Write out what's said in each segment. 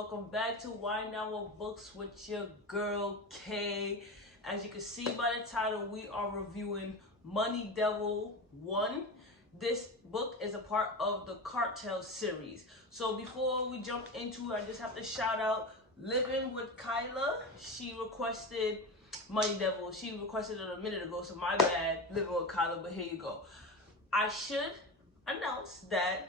welcome back to Wine Down with Books with your girl Kay. As you can see by the title, we are reviewing Money Devil 1. This book is a part of the Cartel series. So before we jump into it, I just have to shout out Living with Kyla. She requested Money Devil. She requested it a minute ago, so my bad, Living with Kyla, but here you go. I should announce that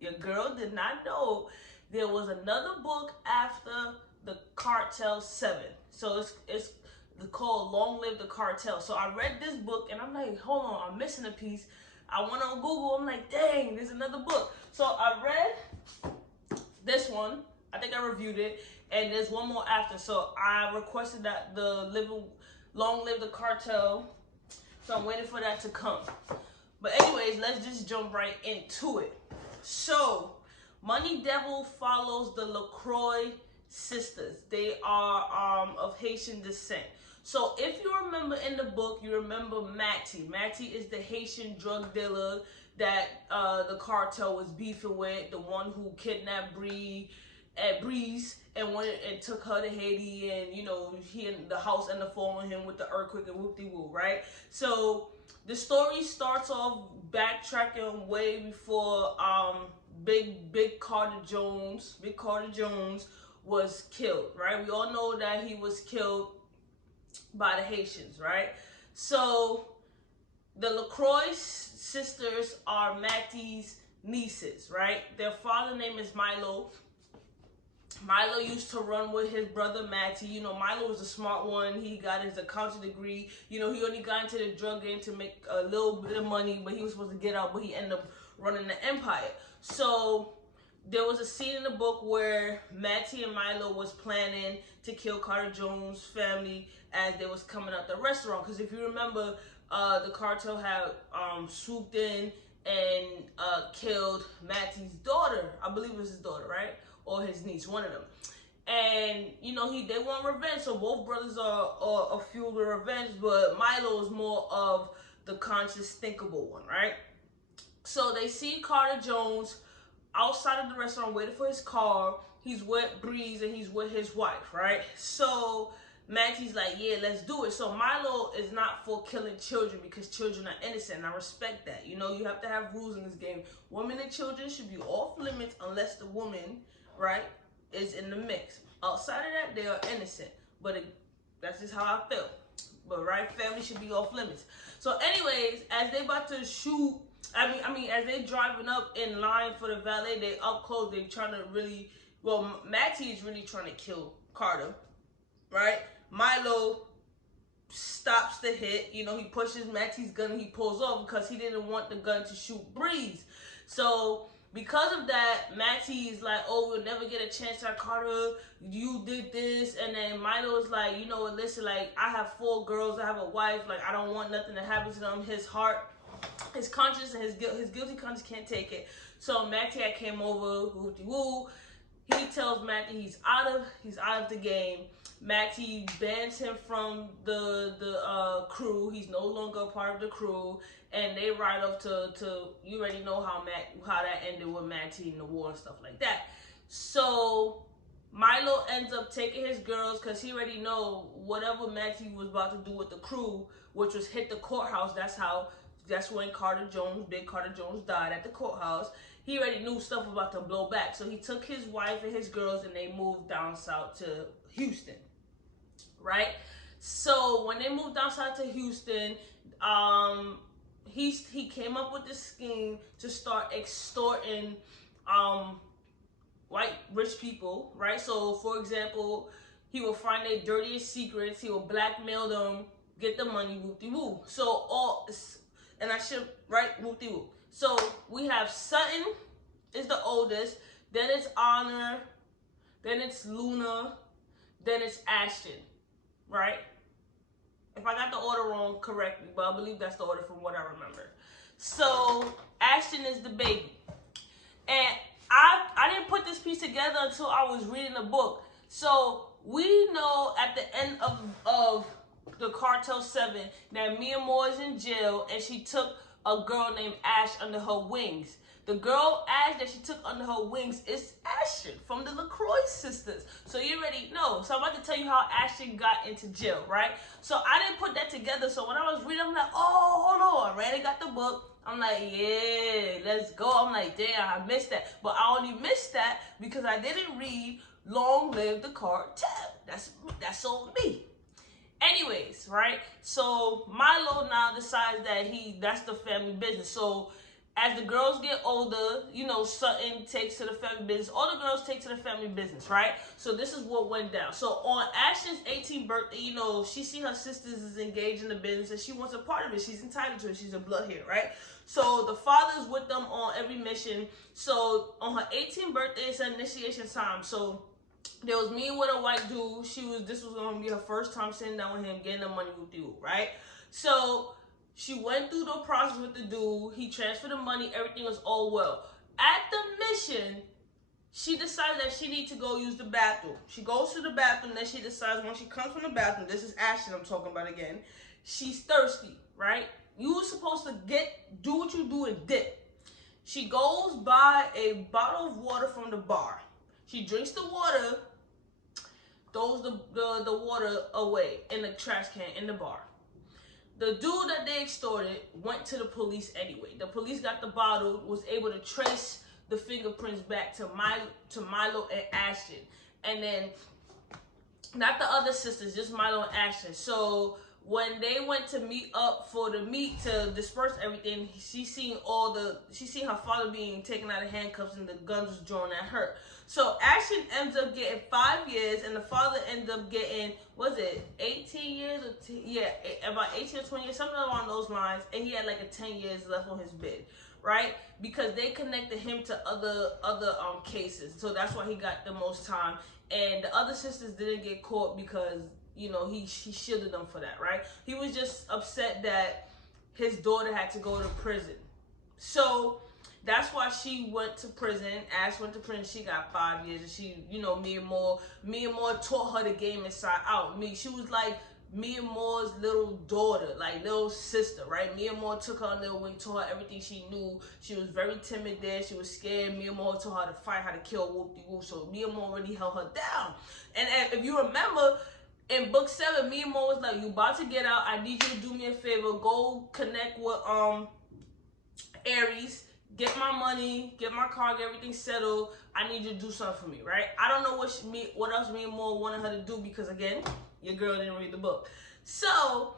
your girl did not know there was another book after the Cartel 7. So it's called Long Live the Cartel. So I read this book and I'm like, hold on, I'm missing a piece. I went on Google, I'm like, dang, there's another book. So I read this one, I think I reviewed it, and there's one more after. So I requested that Long Live the Cartel. So I'm waiting for that to come. But anyways, let's just jump right into it. So Money Devil follows the Lacroix sisters. They are of Haitian descent. So if you remember in the book, you remember Matee. Matee is the Haitian drug dealer that the cartel was beefing with, the one who kidnapped Breeze and went and took her to Haiti, and you know, he and the house ended up following him with the earthquake and whoop-de-woo, right? So the story starts off backtracking way before Big Carter Jones was killed, right? We all know that he was killed by the Haitians, right? So the Lacroix sisters are Matee's nieces, right? Their father's name is Milo. Milo used to run with his brother Matee. You know, Milo was a smart one. He got his accounting degree. You know, he only got into the drug game to make a little bit of money, but he was supposed to get out, but he ended up running the empire. So there was a scene in the book where Matee and Milo was planning to kill Carter Jones' family as they was coming out the restaurant. Because if you remember, the cartel had swooped in and killed Matee's daughter. I believe it was his daughter, right? Or his niece, one of them. And you know, they want revenge, so both brothers are fueled with revenge, but Milo is more of the conscious, thinkable one, right? So they see Carter Jones outside of the restaurant waiting for his car. He's with Breeze and he's with his wife, right? So Matee's like, yeah, let's do it. So Milo is not for killing children because children are innocent, and I respect that. You know, you have to have rules in this game. Women and children should be off limits unless the woman, right, is in the mix. Outside of that, they are innocent. But that's just how I feel. But right, family should be off limits. So anyways, as they about to shoot, I mean, as they driving up in line for the valet, they up close, they trying to really, well, Matee is really trying to kill Carter, right? Milo stops the hit. You know, he pushes Matee's gun and he pulls off because he didn't want the gun to shoot Breeze. So because of that, Matee is like, oh, we'll never get a chance at Carter. You did this. And then Milo is like, you know what, listen, like, I have 4 girls. I have a wife. Like, I don't want nothing to happen to them. His heart, his conscience, and his guilty conscience can't take it. So Matee came over, woo-de-woo. He tells Matee he's out of the game. Matee bans him from the crew. He's no longer a part of the crew, and they ride off to you already know how that ended with Matee and the war and stuff like that. So Milo ends up taking his girls because he already know whatever Matee was about to do with the crew, which was hit the courthouse. That's when Big Carter Jones died at the courthouse. He already knew stuff about to blow back. So he took his wife and his girls and they moved down south to Houston, right? So when they moved down south to Houston, he came up with this scheme to start extorting white rich people, right? So for example, he will find their dirtiest secrets, he will blackmail them, get the money, whoop-de-woo. Whoop-de-woo. So we have Sutton is the oldest, then it's Honor, then it's Luna, then it's Ashton, right? If I got the order wrong, correct me, but I believe that's the order from what I remember. So Ashton is the baby. And I didn't put this piece together until I was reading the book. So we know at the end of the Cartel 7 that Mia Moore is in jail and she took a girl named Ash under her wings. The girl Ash that she took under her wings is Ashton from the Lacroix sisters. So you already know. So I'm about to tell you how Ashton got into jail, right? So I didn't put that together. So when I was reading, I'm like, oh, hold on. I ran and got the book. I'm like, yeah, let's go. I'm like, damn, I missed that. But I only missed that because I didn't read Long Live the Cartel. That's on me. Anyways, right? So Milo now decides that that's the family business. So as the girls get older, you know, Sutton takes to the family business. All the girls take to the family business, right? So this is what went down. So on Ashton's 18th birthday, you know, she see her sisters is engaged in the business and she wants a part of it. She's entitled to it. She's a bloodhead, right? So the father's with them on every mission. So on her 18th birthday, it's her initiation time. So there was me with a white dude. This was gonna be her first time sitting down with him, getting the money with you, right? So she went through the process with the dude. He transferred the money. Everything was all well. At the mission, she decided that she needs to go use the bathroom. She goes to the bathroom. Then she decides when she comes from the bathroom, this is Ashton I'm talking about again. She's thirsty, right? You were supposed to do what you do and dip. She goes buy a bottle of water from the bar. She drinks the water, throws the water away in the trash can in the bar. The dude that they extorted went to the police anyway. The police got the bottle, was able to trace the fingerprints back to Milo and Ashton. And then, not the other sisters, just Milo and Ashton. So when they went to meet up for the meet to disperse everything, she seen her father being taken out of handcuffs and the guns was drawn at her. So Ashton ends up getting 5 years and the father ends up getting, was it 18 years? About 18 or 20 years, something along those lines. And he had like a 10 years left on his bid, right? Because they connected him to other cases. So that's why he got the most time. And the other sisters didn't get caught because, you know, he shielded them for that, right? He was just upset that his daughter had to go to prison. So that's why she went to prison. Ash went to prison. She got 5 years. And she, you know, Mia Moore taught her the game inside out. She was like Mia Moore's little daughter, like little sister, right? Mia Moore took her under her wing, taught her everything she knew. She was very timid there. She was scared. Mia Moore taught her to fight, how to kill whoop-de-whoop. So Mia Moore really held her down. And if you remember, in book 7, Mia Moore was like, you about to get out. I need you to do me a favor. Go connect with Aries. Get my money, get my car, get everything settled. I need you to do something for me, right? I don't know what else Mia Moore wanted her to do because, again, your girl didn't read the book. So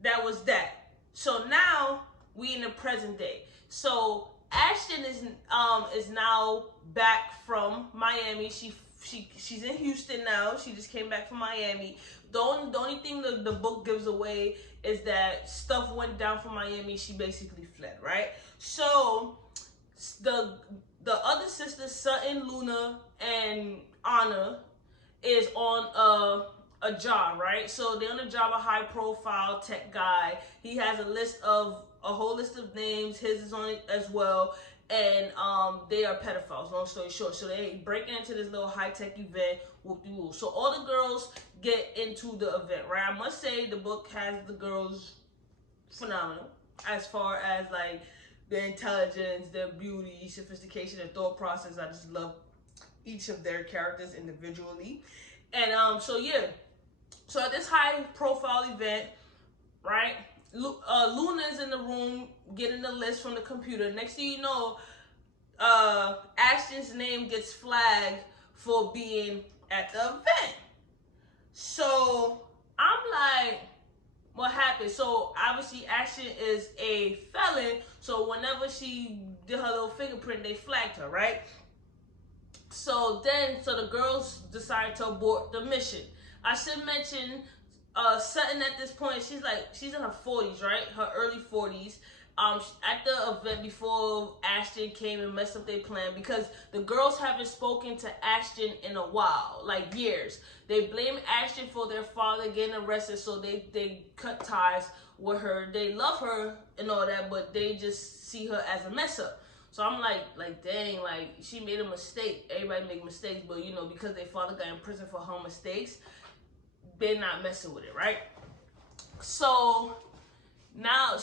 that was that. So now we in the present day. So Ashton is now back from Miami. She's in Houston now. She just came back from Miami. The only thing the book gives away is that stuff went down from Miami. She basically fled, right? So the other sisters, Sutton, Luna, and Anna, is on a job, right? So they're on a job, a high-profile tech guy. He has a whole list of names. His is on it as well. And they are pedophiles, long story short. So they break into this little high-tech event, whoop-de-whoop. So all the girls get into the event, right? I must say the book has the girls phenomenal as far as like their intelligence, their beauty, sophistication, their thought process. I just love each of their characters individually. And so yeah. So at this high-profile event, right? Luna's in the room getting the list from the computer. Next thing you know, Ashton's name gets flagged for being at the event. So I'm like, what happened? So obviously Ashton is a felon. So whenever she did her little fingerprint, they flagged her, right? So the girls decide to abort the mission. I should mention Sutton at this point, she's in her 40s, right? Her early 40s. At the event before Ashton came and messed up their plan because the girls haven't spoken to Ashton in a while, like years. They blame Ashton for their father getting arrested, so they cut ties with her. They love her and all that, but they just see her as a mess up. So I'm like dang, like she made a mistake. Everybody make mistakes, but you know, because their father got in prison for her mistakes, they're not messing with it, right? So now,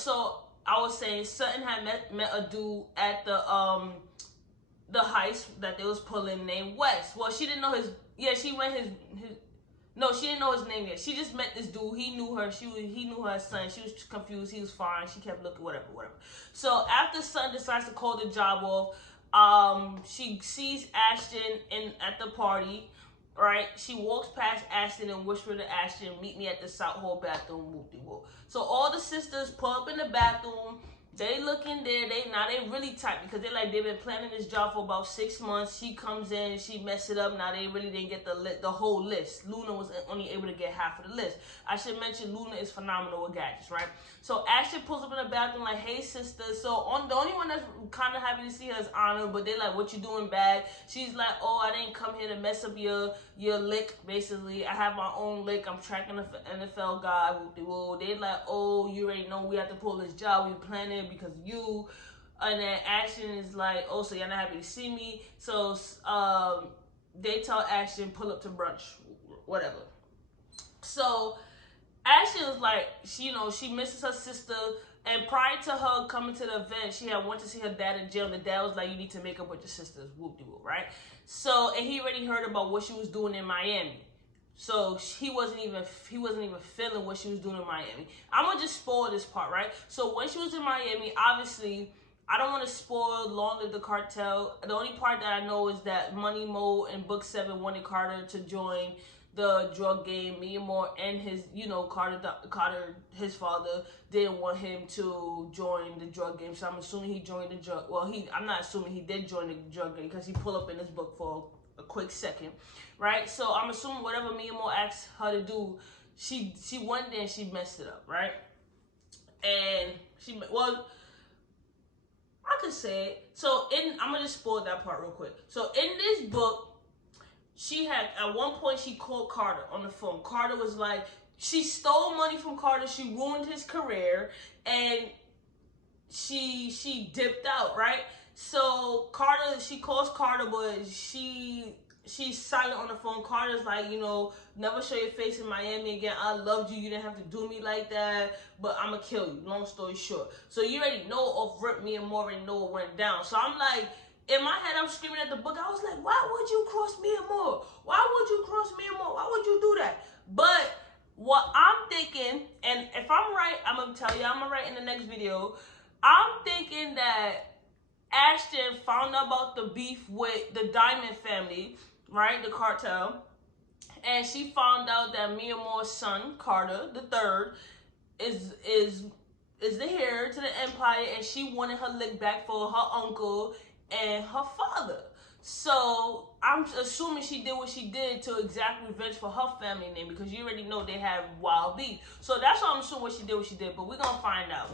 I was saying Sutton had met a dude at the heist that they was pulling named West. Well, she didn't know his. Yeah, she went his. No, she didn't know his name yet. She just met this dude. He knew her. He knew her son. She was confused. He was fine. She kept looking, whatever. So after Sutton decides to call the job off, she sees Ashton at the party. Right? She walks past Ashton and whispers to Ashton, "Meet me at the South Hall bathroom." Whoop-de-whoop. So all the sisters pull up in the bathroom. They look in there. They really tight because they've been planning this job for about 6 months. She comes in, she messed it up. Now they really didn't get the whole list. Luna was only able to get half of the list. I should mention Luna is phenomenal with gadgets, right? So Ashton pulls up in the bathroom like, "Hey sister." So the only one that's kind of happy to see her is Anna, but they like, "What you doing bad?" She's like, "Oh, I didn't come here to mess up your lick. Basically, I have my own lick. I'm tracking the NFL guy." They like, "Oh, you already know we have to pull this job. We planning because of you." And then Ashton is like, "Oh, so you're not happy to see me?" So they tell Ashton, "Pull up to brunch," whatever. So Ashton was like, she misses her sister. And prior to her coming to the event, she had went to see her dad in jail. The dad was like, "You need to make up with your sisters," whoop-de-whoop, right? So, and he already heard about what she was doing in Miami. So he wasn't even feeling what she was doing in Miami. I'm gonna just spoil this part, right? So when she was in Miami, obviously, I don't want to spoil Long Live the Cartel. The only part that I know is that Money Mo and Book 7 wanted Carter to join the drug game. Mia Moore and his, Carter, his father, didn't want him to join the drug game. So I'm assuming he joined the drug. Well, I'm not assuming he did join the drug game because he pulled up in his book for a quick second, right? So I'm assuming whatever Mia Moore asked her to do, she went there and she messed it up, right? And I could say it. So I'm gonna just spoil that part real quick. So in this book, she had, at one point, she called Carter on the phone. Carter was like, she stole money from Carter. She ruined his career, and she dipped out, right? So she calls Carter, but she's silent on the phone. Carter's like, "Never show your face in Miami again. I loved you. You didn't have to do me like that, but I'm gonna kill you." Long story short. So you already know off rip, me and Maureen know what went down. So I'm like, in my head, I'm screaming at the book. I was like, "Why would you cross Mia Moore? Why would you cross Mia Moore? Why would you do that?" But what I'm thinking, and if I'm right, I'm going to tell you, I'm going to write in the next video. I'm thinking that Ashton found out about the beef with the Diamond family, right? The cartel. And she found out that Mia Moore's son, Carter, the third, is the heir to the empire, and she wanted her lick back for her uncle and her father. So I'm assuming she did what she did to exact revenge for her family name, because you already know they have wild beef. So that's why I'm assuming what she did, but we're gonna find out.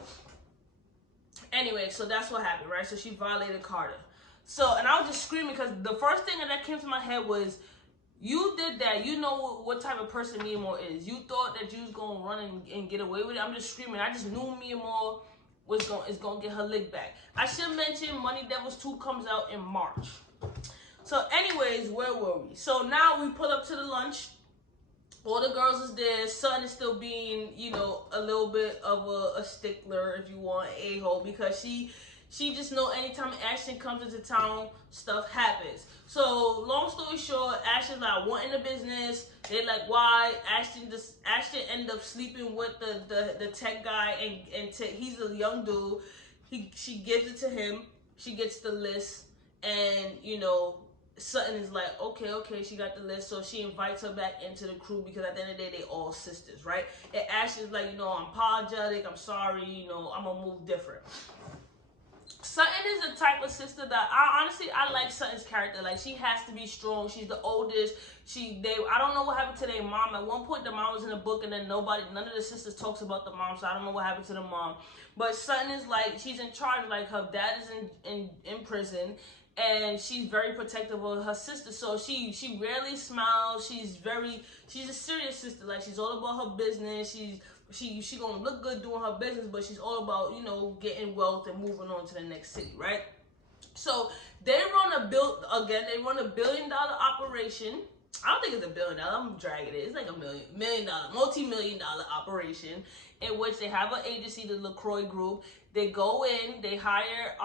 Anyway, so that's what happened, right? So she violated Carter. So, and I was just screaming because the first thing that came to my head was, you did that. You know what type of person Mia Moore is. You thought that you was gonna run and get away with it. I'm just screaming. I just knew Mia Moore is gonna get her lick back. I should mention Money Devils 2 comes out in March. So anyways, where were we? So now we pull up to the lunch. All the girls is there. Sun is still being, a little bit of a stickler, if you want, a-hole, because she just know anytime Ashton comes into town, stuff happens. So long story short, Ashton's like, "Want in the business." They like, "Why?" Ashton ended up sleeping with the tech guy, and he's a young dude. She gives it to him. She gets the list, and Sutton is like, okay, she got the list. So she invites her back into the crew, because at the end of the day, they all sisters, right? And Ashton's like, I'm apologetic, I'm sorry, I'm gonna move different. Sutton is the type of sister that I like Sutton's character. Like, she has to be strong. She's the oldest. I don't know what happened to their mom. At one point, the mom was in the book, and then none of the sisters talks about the mom, so I don't know what happened to the mom. But Sutton is like, she's in charge. Like, her dad is in prison, and she's very protective of her sister. So she rarely smiles. She's a serious sister. Like, she's all about her business. She gonna look good doing her business, but she's all about, getting wealth and moving on to the next city, right? So they run a $1 billion operation, I don't think it's $1 billion. I'm dragging it. It's like $1 million, multi-million-dollar operation in which they have an agency, the Lacroix group. They go in, they hire,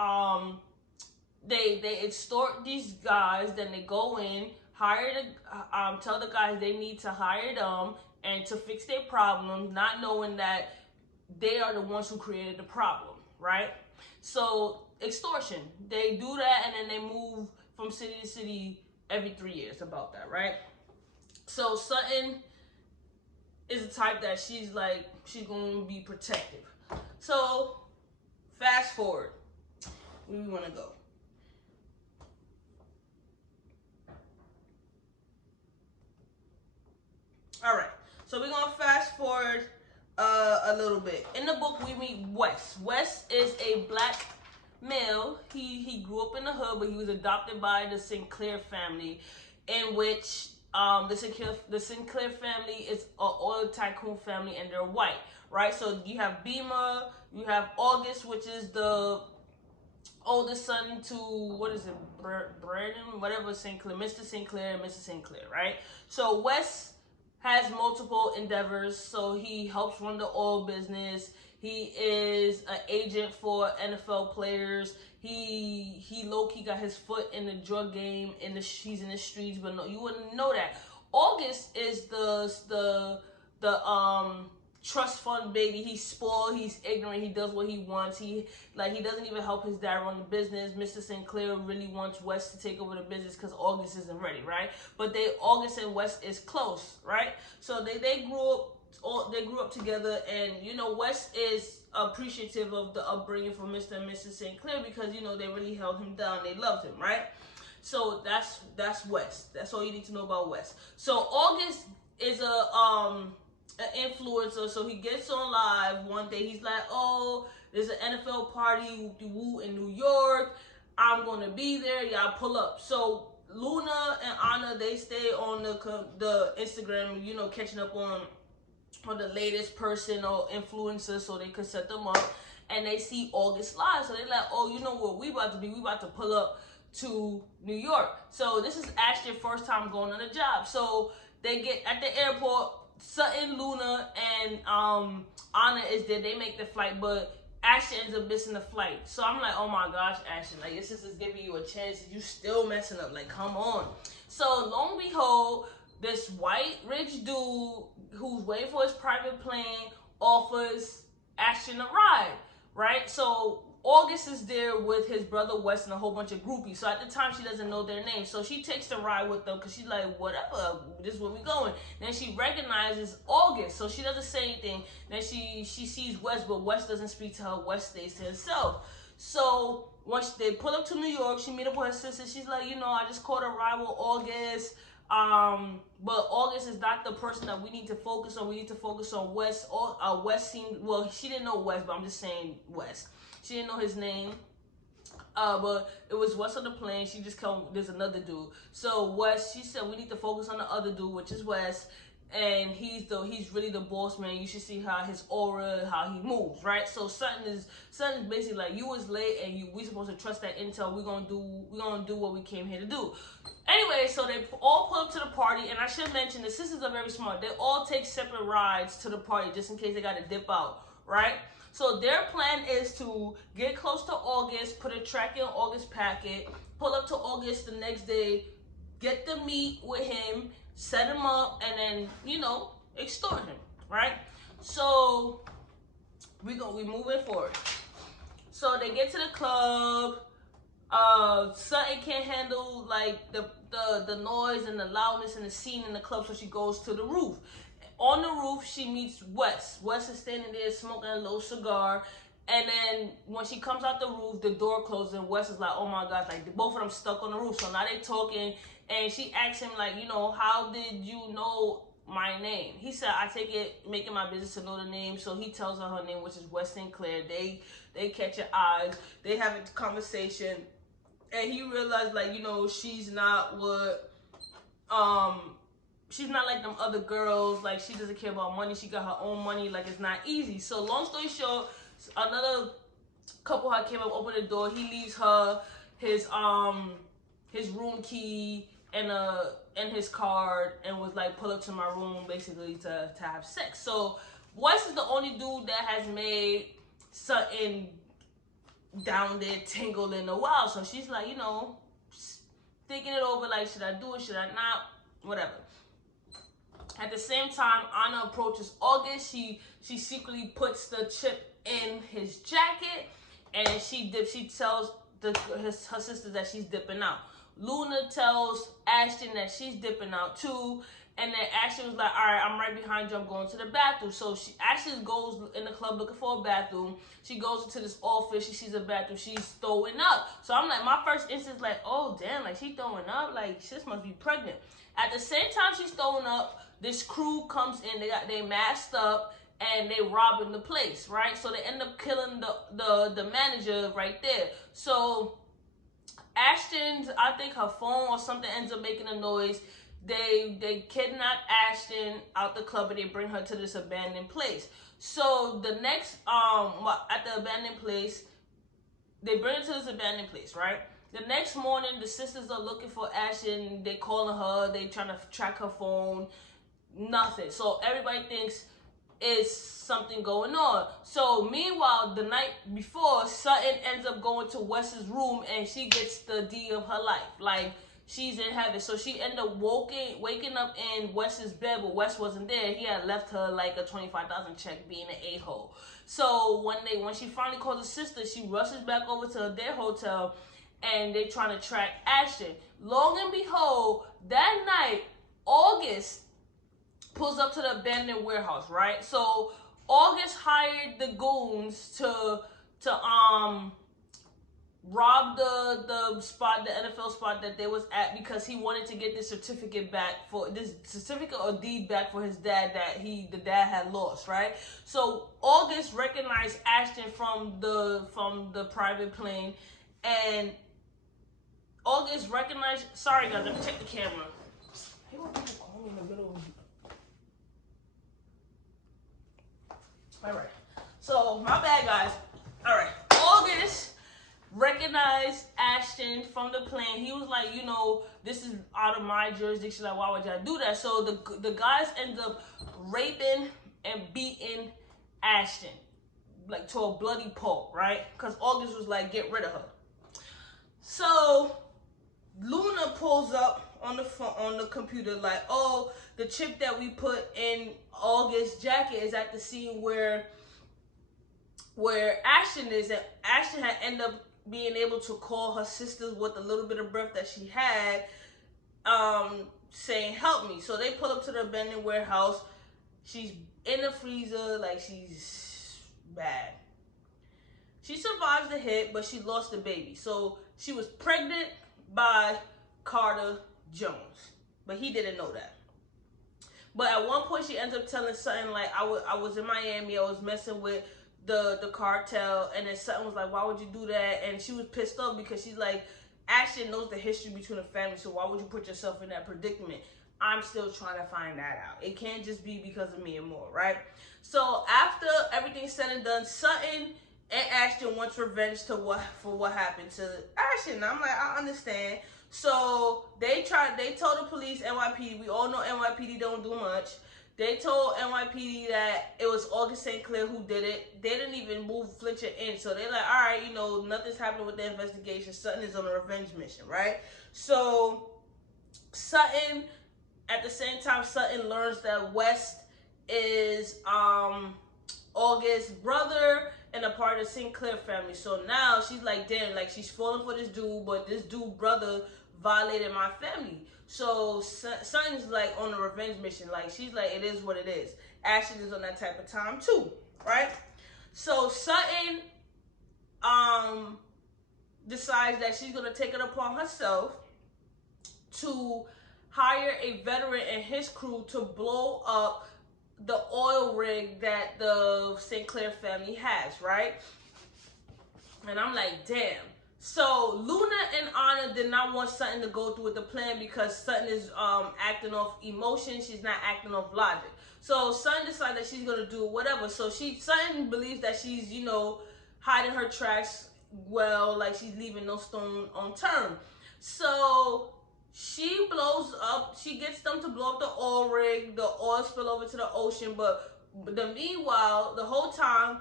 they extort these guys. Then they go in, hire the, tell the guys they need to hire them and to fix their problems, not knowing that they are the ones who created the problem, right? So extortion, they do that, and then they move from city to city every 3 years about that, right? So Sutton is the type that she's going to be protective. So fast forward, where we want to go. All right, so we're going to fast forward a little bit. In the book, we meet Wes. Wes is a black male. He grew up in the hood, but he was adopted by the Sinclair family, in which the Sinclair family is an oil tycoon family, and they're white, right? So you have Beamer, you have August, which is the oldest son to, what is it, Brandon, whatever, Sinclair, Mr. Sinclair, Mrs. Sinclair, right? So Wes has multiple endeavors. So he helps run the oil business. He is an agent for NFL players. He low-key got his foot in the drug game. He's in the streets, but no, you wouldn't know that. August is the trust fund baby. He's spoiled. He's ignorant. He does what he wants. He doesn't even help his dad run the business. Mr. Sinclair really wants Wes to take over the business because August isn't ready, right? But August and Wes is close, right? So they grew up together, and Wes is appreciative of the upbringing from Mr. and Mrs. Sinclair because they really held him down. They loved him, right? So that's Wes. That's all you need to know about Wes. So August is an influencer. So he gets on live one day. He's like, "Oh, there's an NFL party woo in New York. I'm gonna be there. Y'all pull up." So Luna and Anna, they stay on the Instagram, catching up on the latest person or influencer, so they could set them up. And they see August live, so they're like, "Oh, you know what we about to be? We about to pull up to New York." So this is Ashton's first time going on a job. So they get at the airport. Sutton, Luna, and Anna is there. They make the flight, but Ashton ends up missing the flight. So I'm like, "Oh my gosh, Ashton, your sister's giving you a chance, and you still messing up. Come on." So lo and behold, this white rich dude who's waiting for his private plane offers Ashton a ride, right? So August is there with his brother Wes and a whole bunch of groupies. So at the time, she doesn't know their names. So she takes the ride with them because she's like, "Whatever, this is where we going." Then she recognizes August, so she doesn't say anything. Then she sees Wes, but Wes doesn't speak to her. Wes stays to himself. So once they pull up to New York, she meet up with her sister. She's like, "I just caught a ride with August. But August is not the person that we need to focus on. We need to focus on Wes." Wes seemed, well, she didn't know Wes, but I'm just saying Wes. She didn't know his name. But it was Wes on the plane. She just there's another dude. So Wes, she said, we need to focus on the other dude, which is Wes. And he's really the boss man. You should see how his aura, how he moves, right? So Sutton is basically like, "You was late, and we supposed to trust that intel. We're gonna do what we came here to do." Anyway, so they all pull up to the party, and I should mention the sisters are very smart. They all take separate rides to the party just in case they gotta dip out, right? So their plan is to get close to August, put a track in August's packet, pull up to August the next day, get to meet with him, set him up, and then, extort him, right? So we moving forward. So they get to the club. Sutton can't handle the noise and the loudness and the scene in the club, so she goes to the roof. On the roof, she meets Wes. Wes is standing there smoking a little cigar. And then when she comes out the roof, the door closes, and Wes is like, "Oh my gosh," both of them stuck on the roof. So now they talking, and she asks him, "How did you know my name?" He said, "I take it making my business to know the name." So he tells her name, which is Wes Sinclair. They catch her eyes. They have a conversation. And he realized, she's not she's not like them other girls. She doesn't care about money. She got her own money. It's not easy. So long story short, another couple had came up, opened the door. He leaves her his room key, in his car and was like, pull up to my room basically to have sex. So Wes is the only dude that has made something down there tingle in a while. So she's like, you know, thinking it over, like, should I do it, should I not, whatever. At the same time, Anna approaches August. She secretly puts the chip in his jacket, and she tells her sister that she's dipping out. Luna tells Ashton that she's dipping out too, and then Ashton was like, all right, I'm right behind you, I'm going to the bathroom. So Ashton goes in the club looking for a bathroom. She goes into this office, she sees a bathroom, she's throwing up. So I'm like, my first instinct is like, oh damn, like she throwing up, like sis must be pregnant. At the same time she's throwing up, this crew comes in, they masked up, and they robbing the place, right? So they end up killing the manager right there. So Ashton's, I think her phone or something ends up making a noise. They kidnap Ashton out the club and they bring her to this abandoned place. So the next at the abandoned place, they bring her to this abandoned place, right? The next morning, the sisters are looking for Ashton. They calling her. They trying to track her phone. Nothing. So everybody thinks it's something going on. So meanwhile, the night before, Sutton ends up going to Wes's room and she gets the D of her life. Like, she's in heaven. So she ended up waking up in Wes's bed, but Wes wasn't there. He had left her like a $25,000 check, being an a-hole. So when she finally calls her sister, she rushes back over to their hotel and they trying to track Ashton. Long and behold, that night, August pulls up to the abandoned warehouse, right? So August hired the goons to rob the spot, the NFL spot that they was at, because he wanted to get this certificate back, for this certificate or deed back for his dad that the dad had lost, right? So August recognized Ashton from the private plane, and August recognized, sorry guys, let me check the camera. Hey, what people call me in the middle of Alright, so my bad guys. Alright, August recognized Ashton from the plane. He was like, you know, this is out of my jurisdiction, like why would y'all do that? So the guys end up raping and beating Ashton, like to a bloody pulp, right? Because August was like, get rid of her. So Luna pulls up on the phone, on the computer, like, oh, the chip that we put in August's jacket is at the scene where Ashton is, and Ashton had ended up being able to call her sisters with a little bit of breath that she had, saying, help me. So they pull up to the abandoned warehouse. She's in the freezer, like she's bad. She survives the hit, but she lost the baby. So she was pregnant by Carter Jones, but he didn't know that. But at one point, she ends up telling Sutton, like, I was in Miami, I was messing with the cartel, and then Sutton was like, why would you do that? And she was pissed off because she's like, Ashton knows the history between the family, so why would you put yourself in that predicament? I'm still trying to find that out. It can't just be because of me and more, right? So after everything's said and done, Sutton and Ashton wants revenge for what happened to Ashton. I'm like, I understand. So they told the police, NYPD, we all know NYPD don't do much. They told NYPD that it was August St. Clair who did it. They didn't even move Fletcher in. So they're like, all right, you know, nothing's happening with the investigation. Sutton is on a revenge mission, right? So Sutton, at the same time, Sutton learns that West is August's brother and a part of the St. Clair family. So now she's like, damn, like she's falling for this dude, but this dude brother violated my family. So Sutton's like on a revenge mission. Like she's like, it is what it is. Ashton is on that type of time too, right? So Sutton decides that she's gonna take it upon herself to hire a veteran and his crew to blow up the oil rig that the St. Clair family has, right? And I'm like, damn. So Luna and Anna did not want Sutton to go through with the plan because Sutton is acting off emotion. She's not acting off logic. So Sutton decided that she's gonna do whatever. So Sutton believes that she's, you know, hiding her tracks well, like she's leaving no stone unturned. So She blows up. She gets them to blow up the oil rig. The oil spill over to the ocean. But meanwhile, the whole time,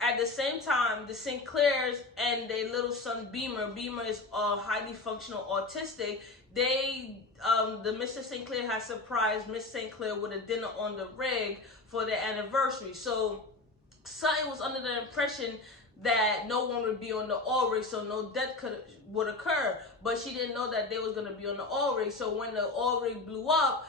at the same time, the Sinclairs and their little son Beamer is highly functional autistic. They, the Mr. Sinclair has surprised Miss Sinclair with a dinner on the rig for their anniversary. So Sutton was under the impression that no one would be on the oil rig, so no death would occur. But she didn't know that they was gonna be on the oil rig. So when the oil rig blew up,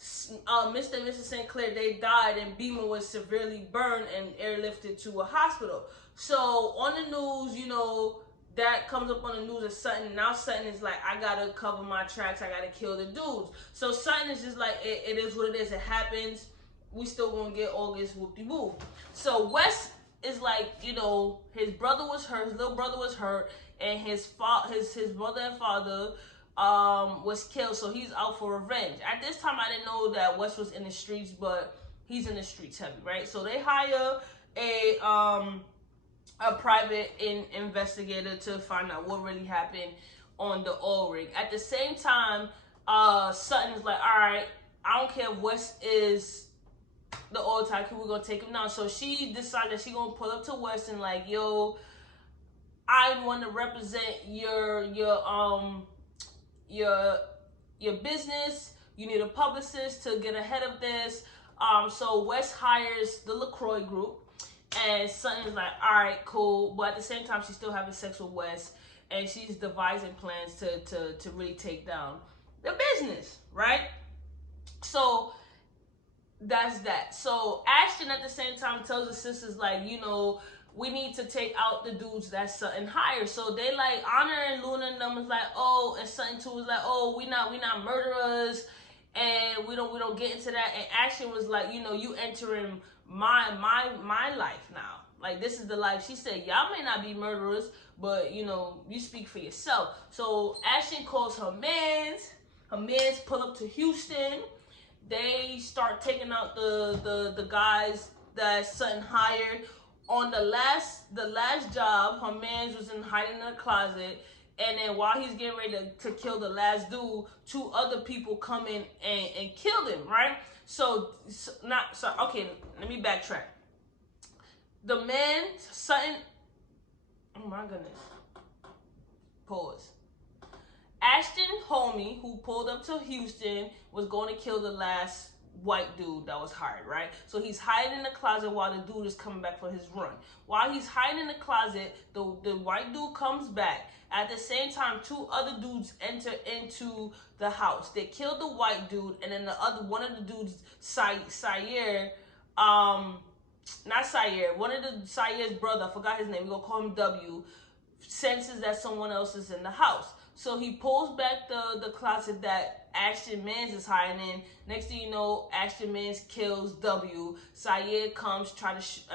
Mr. and Mrs. Sinclair, they died, and Beamer was severely burned and airlifted to a hospital. So on the news, you know, that comes up on the news as Sutton. Now Sutton is like, I gotta cover my tracks. I gotta kill the dudes. So Sutton is just like, it is what it is. It happens. We still gonna get August whoop-de-woo. So Wes is like, you know, his brother was hurt, his little brother was hurt, and his mother and father was killed, so he's out for revenge. At this time, I didn't know that Wes was in the streets, but he's in the streets heavy, right? So they hire a private investigator to find out what really happened on the oil rig. At the same time, Sutton is like, all right, I don't care if Wes is the oil tycoon, we're gonna take him down. So she decided that she gonna pull up to Wes and like, yo, I want to represent your business. You need a publicist to get ahead of this. So Wes hires the Lacroix group, and Sutton is like, all right, cool. But at the same time, she's still having sex with Wes, and she's devising plans to really take down the business, right? So that's that. So Ashton at the same time tells the sisters, like, you know, we need to take out the dudes that Sutton hired. So they like, Honor and Luna and them was like, oh, and Sutton too was like, oh, we not murderers, and we don't get into that. And Ashton was like, you know, you entering my life now. Like, this is the life. She said, y'all may not be murderers, but you know, you speak for yourself. So Ashton calls her mans. Her mans pull up to Houston. They start taking out the guys that Sutton hired. On the last job, her man was hiding in a closet, and then while he's getting ready to kill the last dude, two other people come in and kill him, right? Okay, let me backtrack. The man, Sutton, oh my goodness, pause. Ashton, homie, who pulled up to Houston, was going to kill the last white dude that was hired, right? So he's hiding in the closet while the dude is coming back for his run. While he's hiding in the closet, the white dude comes back. At the same time, two other dudes enter into the house. They kill the white dude, and then one of the dudes, one of the Sayer's brother, I forgot his name, we're gonna call him W, senses that someone else is in the house. So he pulls back the closet that Ashton Mans is hiding in. Next thing you know, Ashton Mans kills W. Sayer comes,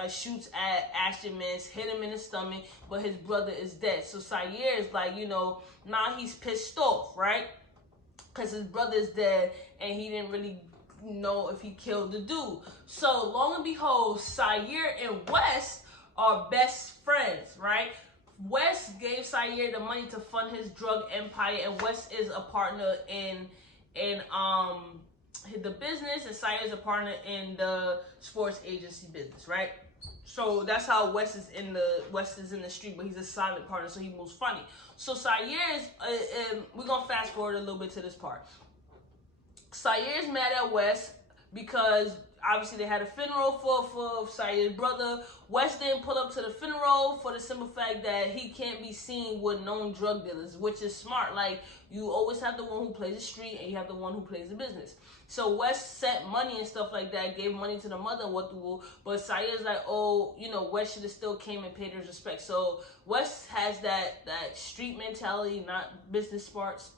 shoots at Ashton Mans, hit him in the stomach, but his brother is dead. So Sayer is like, you know, now he's pissed off, right? Because his brother is dead, and he didn't really know if he killed the dude. So long and behold, Sayer and Wes are best friends, right? Wes gave Sayer the money to fund his drug empire, and Wes is a partner in the business, and Sayer is a partner in the sports agency business, right? So that's how Wes is in the street, but he's a silent partner, so he moves funny. So Sayer is, we're gonna fast forward a little bit to this part. Sayer is mad at Wes because obviously they had a funeral for Sayer's brother. Wes didn't pull up to the funeral for the simple fact that he can't be seen with known drug dealers, which is smart. Like, you always have the one who plays the street, and you have the one who plays the business. So Wes sent money and stuff like that, gave money to the mother, but Sayer's like, oh, you know, Wes should have still came and paid his respect. So Wes has that street mentality, not business smarts.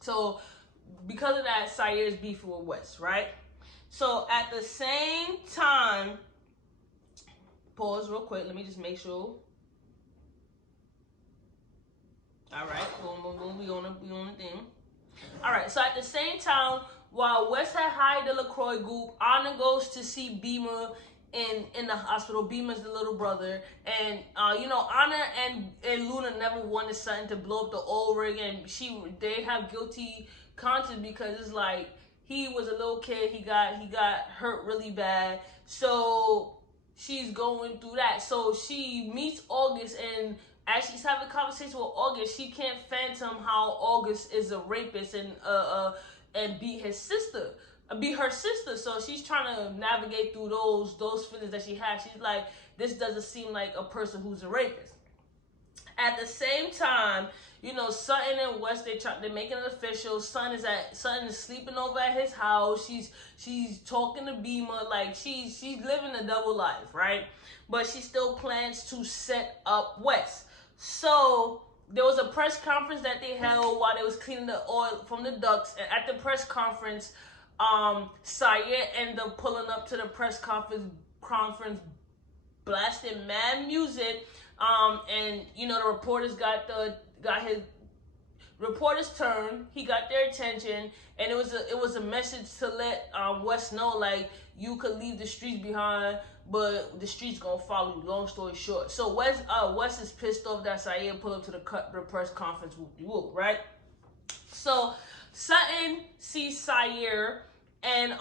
So because of that, Sayer's beefing with Wes, right? So at the same time, pause real quick. Let me just make sure. All right, boom, boom, boom. We on the thing. All right. So at the same time, while Wes had hired the Lacroix group, Anna goes to see Beamer in the hospital. Beamer's the little brother, and you know, Anna and Luna never wanted Sutton to blow up the oil rig, and they have guilty conscience because it's like he was a little kid, he got hurt really bad, so she's going through that. So she meets August, and as she's having a conversation with August, she can't fathom how August is a rapist and beat her sister. So she's trying to navigate through those feelings that she has. She's like, this doesn't seem like a person who's a rapist. At the same time, you know, Sutton and West, they're making it official. Sutton is sleeping over at his house. She's talking to Beamer, like she's living a double life, right? But she still plans to set up West. So there was a press conference that they held while they was cleaning the oil from the ducts. And at the press conference, Sayer ended up pulling up to the press conference blasting mad music. And you know, the reporters got his reporter's turn. He got their attention, and it was a message to let West know, like, you could leave the streets behind, but the streets gonna follow you. Long story short, so West is pissed off that Sayer pulled up to the press conference, right? So Sutton sees Sayer, and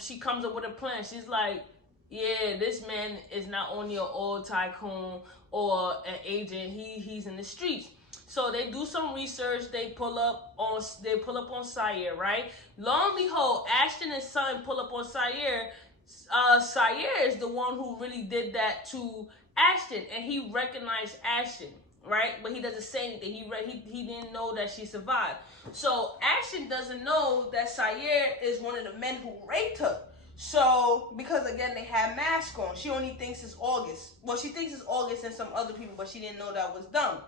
she comes up with a plan. She's like, yeah, this man is not only an oil tycoon or an agent, he's in the streets. So they do some research. They pull up on Sayer, right? Lo and behold, Ashton and Sutton pull up on Sayer. Sayer is the one who really did that to Ashton, and he recognized Ashton, right? But he doesn't say anything. He didn't know that she survived. So Ashton doesn't know that Sayer is one of the men who raped her. So, because again, they had masks on. She only thinks it's August. Well, she thinks it's August and some other people, but she didn't know that was them.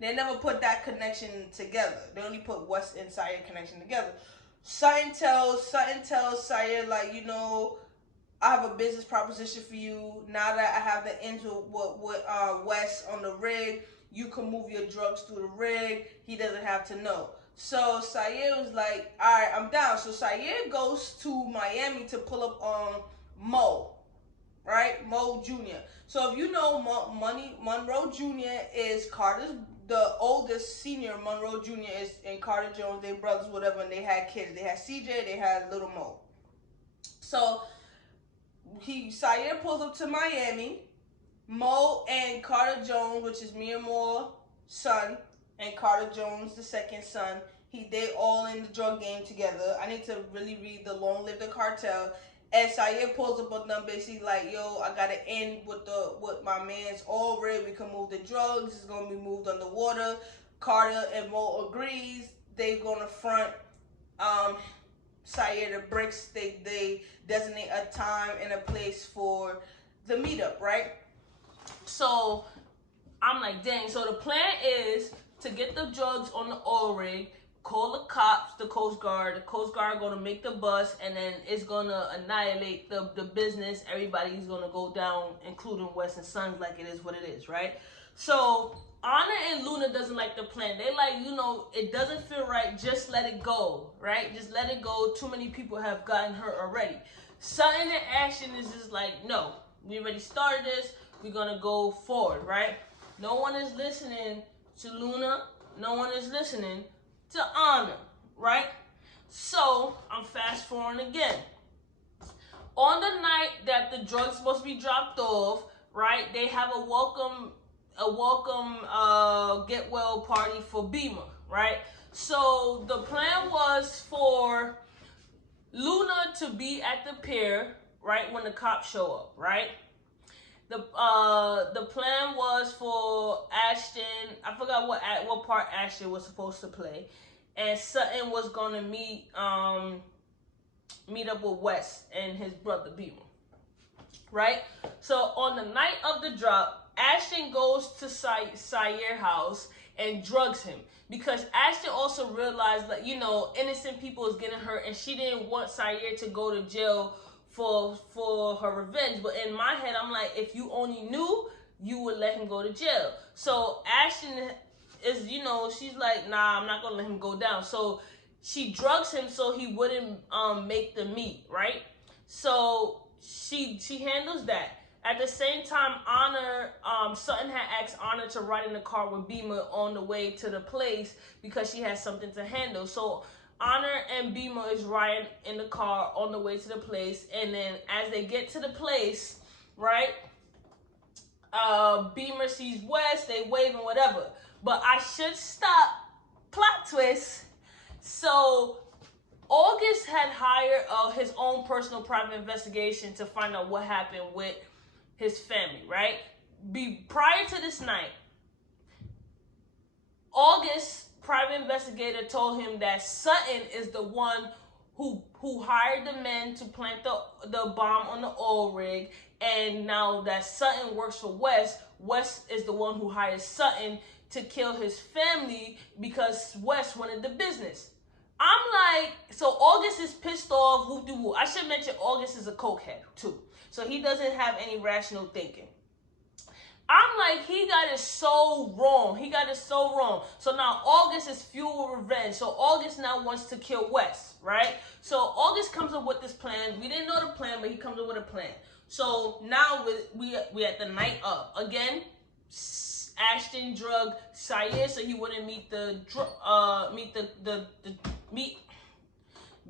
They never put that connection together. They only put West and Sayer connection together. Sutton tells Sayer, like, you know, I have a business proposition for you. Now that I have the ends with West on the rig, you can move your drugs through the rig. He doesn't have to know. So Sayer was like, all right, I'm down. So Sayer goes to Miami to pull up on Mo, right? Mo Jr. So if you know Monroe Jr. is the oldest senior. Monroe Jr. is and Carter Jones, they brothers, whatever, and they had kids. They had CJ, they had little Mo. So Sayer pulls up to Miami. Mo and Carter Jones, which is Mia Moore's son, and Carter Jones, the second son, they all in the drug game together. I need to really read the Long Live the Cartel. And Sayer pulls up on them, basically like, yo, I gotta end with my man's all rig. We can move the drugs. It's gonna be moved underwater. Carter and Mo agrees. They gonna front Sayer the bricks. They designate a time and a place for the meetup, right? So I'm like, dang. So the plan is to get the drugs on the oil rig, call the cops, the Coast Guard. The Coast Guard are going to make the bus, and then it's going to annihilate the business. Everybody's going to go down, including West and Sons, like it is what it is, right? So Anna and Luna doesn't like the plan. They like, you know, it doesn't feel right. Just let it go, right? Just let it go. Too many people have gotten hurt already. Sutton and Ashton is just like, no, we already started this. We're going to go forward, right? No one is listening to Luna. No one is listening to Anna, right? So I'm fast forwarding again. On the night that the drugs supposed to be dropped off, right? They have a welcome get well party for Beamer, right? So the plan was for Luna to be at the pier, right, when the cops show up, right? The plan was for Ashton, I forgot what part Ashton was supposed to play, and Sutton was gonna meet up with West and his brother Beamer, right? So on the night of the drop, Ashton goes to Sayer's house and drugs him, because Ashton also realized that, you know, innocent people is getting hurt, and she didn't want Sayer to go to jail for her revenge. But in my head, I'm like, if you only knew, you would let him go to jail. So Ashton is, you know, she's like, nah, I'm not gonna let him go down. So she drugs him so he wouldn't make the meet, right? So she handles that. At the same time, Sutton had asked Honor to ride in the car with Beamer on the way to the place because she has something to handle. So Honor and Beamer is riding in the car on the way to the place, and then as they get to the place, right, Beamer sees Wes, they wave and whatever. But I should stop. Plot twist. So August had hired his own personal private investigation to find out what happened with his family, right? Prior to this night, August's private investigator told him that Sutton is the one who hired the men to plant the bomb on the oil rig, and now that Sutton works for Wes, Wes is the one who hired Sutton to kill his family because Wes wanted the business. I'm like, so August is pissed off, whoop-de-whoop. I should mention August is a cokehead too. So he doesn't have any rational thinking. I'm like, he got it so wrong. He got it so wrong. So now August is fuel revenge. So August now wants to kill Wes, right? So August comes up with this plan. We didn't know the plan, but he comes up with a plan. So now we at the night up. Again, Ashton drug Sayer so he wouldn't meet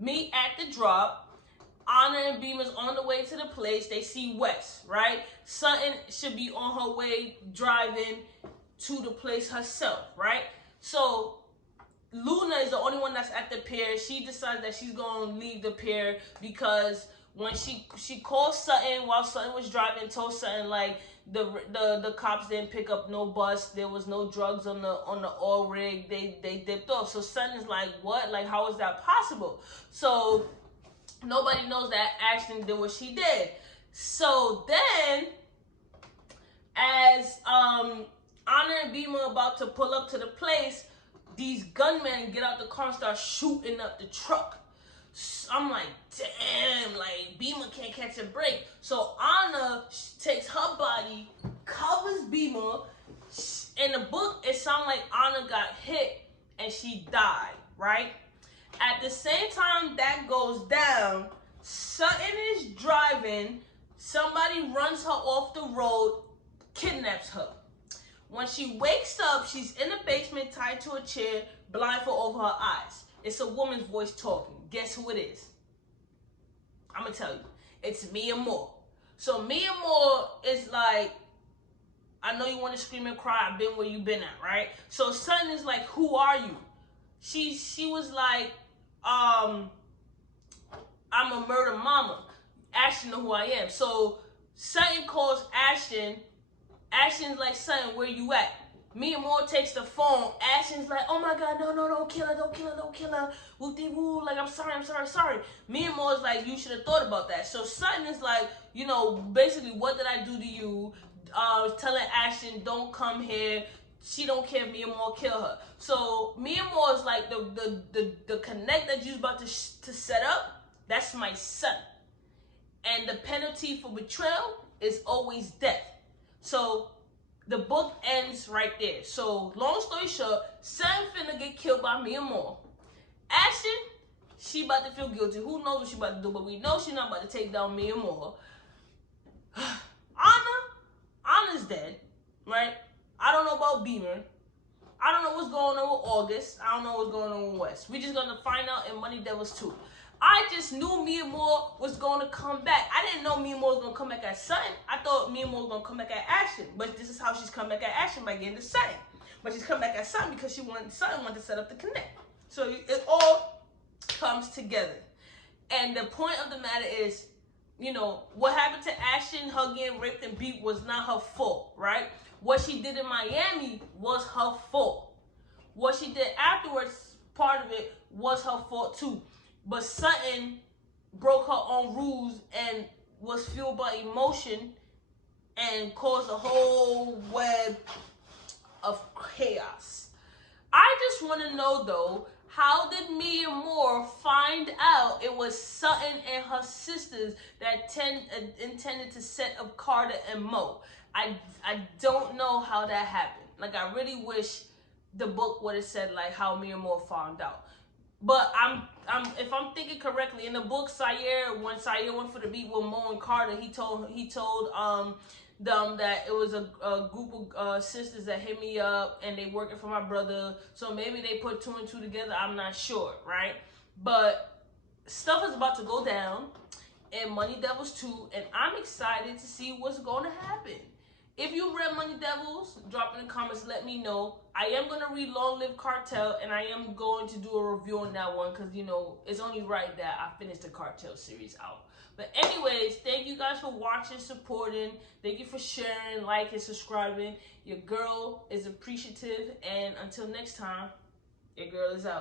meet at the drop. Honor and Beamer's on the way to the place. They see Wes, right? Sutton should be on her way driving to the place herself, right? So Luna is the only one that's at the pier. She decides that she's going to leave the pier because when she called Sutton while Sutton was driving, told Sutton like the cops didn't pick up no bus, there was no drugs on the oil rig, they dipped off. So Sutton is like, what? Like, how is that possible? So nobody knows that Ashton did what she did. So then, as Honor and Beamer are about to pull up to the place, these gunmen get out the car and start shooting up the truck. I'm like, damn, like Beamer can't catch a break. So Honor takes her body, covers Beamer. In the book, it sounds like Honor got hit and she died, right? At the same time that goes down, Sutton is driving. Somebody runs her off the road, kidnaps her. When she wakes up, she's in the basement tied to a chair, blindfold over her eyes. It's a woman's voice talking. Guess who it is? I'm going to tell you. It's Mia Moore. So Mia Moore is like, I know you want to scream and cry. I've been where you've been at, right? So Sutton is like, who are you? She was like, I'm a murder mama. Ashton know who I am. So Sutton calls Ashton. Ashton's like, Sutton, where you at? Mia Moore takes the phone. Ashton's like, oh my God, no, don't kill her, don't kill her. Woo-dee-woo, like, I'm sorry. Mia Moore's like, you should have thought about that. So Sutton is like, you know, basically, what did I do to you? Telling Ashton, don't come here. She don't care if Mia Moore kill her. So Mia Moore is like, the connect that you're about to set up, that's my son. And the penalty for betrayal is always death. So the book ends right there. So long story short, Sutton finna get killed by Mia Moore. Ashton, she about to feel guilty. Who knows what she about to do, but we know she's not about to take down Mia Moore. Anna's dead, right? I don't know about Beamer. I don't know what's going on with August. I don't know what's going on with West. We're just going to find out in Money Devils 2. I just knew Mia Moore was going to come back. I didn't know Mia Moore was going to come back at Sutton. I thought Mia Moore was going to come back at Ashton. But this is how she's come back at Ashton, by getting to Sutton. But she's come back at Sutton because Sutton wanted to set up the connect. So it all comes together. And the point of the matter is, you know, what happened to Ashton, her getting raped and beat was not her fault, right? What she did in Miami was her fault. What she did afterwards, part of it, was her fault too. But Sutton broke her own rules and was fueled by emotion and caused a whole web of chaos. I just want to know, though, how did Mia Moore find out it was Sutton and her sisters that intended to set up Carter and Mo? I don't know how that happened. Like, I really wish the book would have said, like, how Mia Moore found out. But if I'm thinking correctly, in the book, when Sayer went for the beat with Mo and Carter, he told them that it was a group of sisters that hit me up and they working for my brother. So maybe they put two and two together. I'm not sure, right? But stuff is about to go down in Money Devils 2, and I'm excited to see what's going to happen. If you read Money Devils, drop in the comments, let me know. I am going to read Long Live Cartel, and I am going to do a review on that one because, you know, it's only right that I finished the Cartel series out. But anyways, thank you guys for watching, supporting. Thank you for sharing, liking, subscribing. Your girl is appreciative, and until next time, your girl is out.